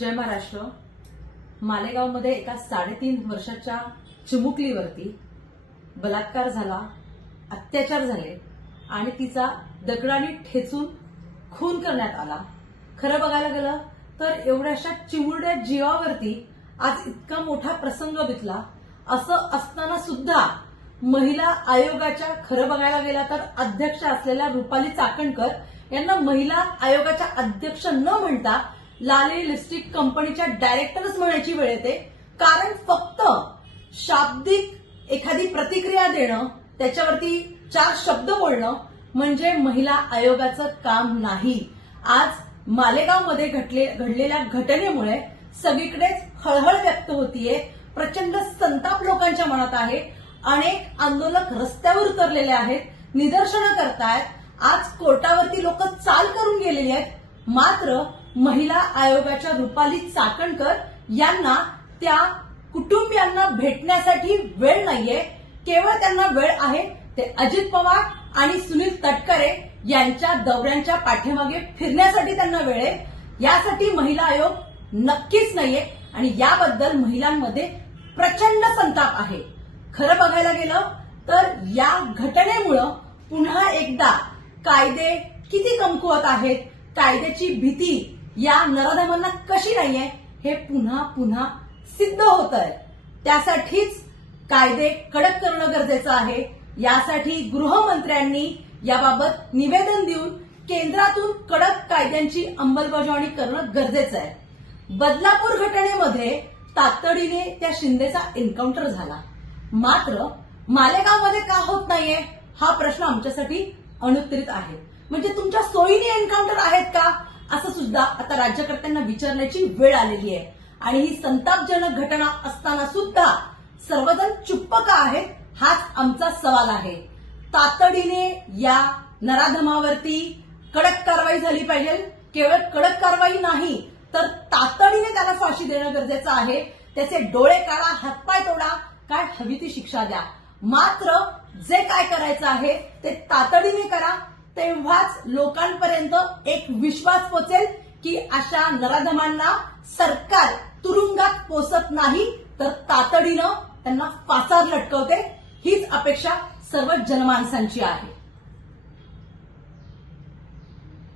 जय महाराष्ट्र। मालेगावमध्ये एका 3.5 वर्षाच्या चिमुकलीवरती बलात्कार झाला, अत्याचार झाले आणि तिचा दगडाने ठेचून खून करण्यात आला। खरं बघायला गेलं तर एवढ्याशा चिमुरड्या जीवावरती आज इतका मोठा प्रसंग बितला। असं असताना सुद्धा महिला आयोगाच्या खरं बघायला गेला तर अध्यक्ष असलेल्या रुपाली चाकणकर यांना महिला आयोगाच्या अध्यक्ष न म्हणता लाली लिपस्टिक कंपनीच्या डायरेक्टरच म्हणायची वेळ येते। कारण फक्त शाब्दिक एखादी प्रतिक्रिया देणं, त्याच्यावरती 4 शब्द बोलणं म्हणजे महिला आयोगाचं काम नाही। आज मालेगावमध्ये घडलेल्या घटनेमुळे सगळीकडेच हळहळ व्यक्त होतीये, प्रचंड संताप लोकांच्या मनात आहे। अनेक आंदोलक रस्त्यावर उतरलेले आहेत, निदर्शनं करतायत। आज कोर्टावरती लोक चाल करून गेलेली आहेत, मात्र महिला आयोगाच्या रुपाली चाकणकर यांना त्या कुटुंबियांना भेटण्यासाठी वेळ नाहीये। केवळ त्यांना वेळ आहे ते अजित पवार आणि सुनील तटकरे यांच्या दौऱ्यांच्या पाठीमागे फिरण्यासाठी त्यांना वेळ आहे। यासाठी महिला आयोग नक्कीच नाहीये आणि याबद्दल महिलांमध्ये प्रचंड संताप आहे। खरं बघायला गेलं तर या घटनेमुळे पुन्हा एकदा कायदे किती कमकुवत आहेत, कायद्याची भीती या नराधमांना कशी नाहीये हे पुन्हा पुन्हा सिद्ध होत आहे। त्यासाठीच कायदे कडक करणं गरजेचं आहे। यासाठी गृहमंत्र्यांनी याबाबत निवेदन देऊन केंद्रातून कडक कायद्यांची अंमलबजावणी करणं गरजेचं आहे। बदलापूर घटनेमध्ये तातडीने त्या शिंदेचा एन्काउंटर झाला, मात्र मालेगावमध्ये का होत नाहीये हा प्रश्न आमच्यासाठी अनुत्तरित आहे। म्हणजे तुमच्या सोयीने एन्काउंटर आहेत का असं सुद्धा आता राज्यकर्त्यांना विचारण्याची वेळ आलेली आहे। आणि ही संतापजनक घटना असताना सुद्धा सर्वजण चुप्प का आहेत हाच आमचा सवाल आहे। तातडीने या नराधमावरती कडक कारवाई झाली पाहिजे। केवळ कडक कारवाई नाही तर तातडीने त्याला फाशी देणं गरजेचं आहे। त्याचे डोळे काढा, हातपाय तोडा, काय हवी ती शिक्षा द्या, मात्र जे काय करायचं आहे ते तातडीने करा। तेव्हाच लोकांपर्यंत एक विश्वास पोचेल की अशा नराधमांना सरकार तुरुंगात पोसत नाही तर तातडीनं त्यांना फासावर लटकवते। हीच अपेक्षा सर्व जनमानसांची आहे।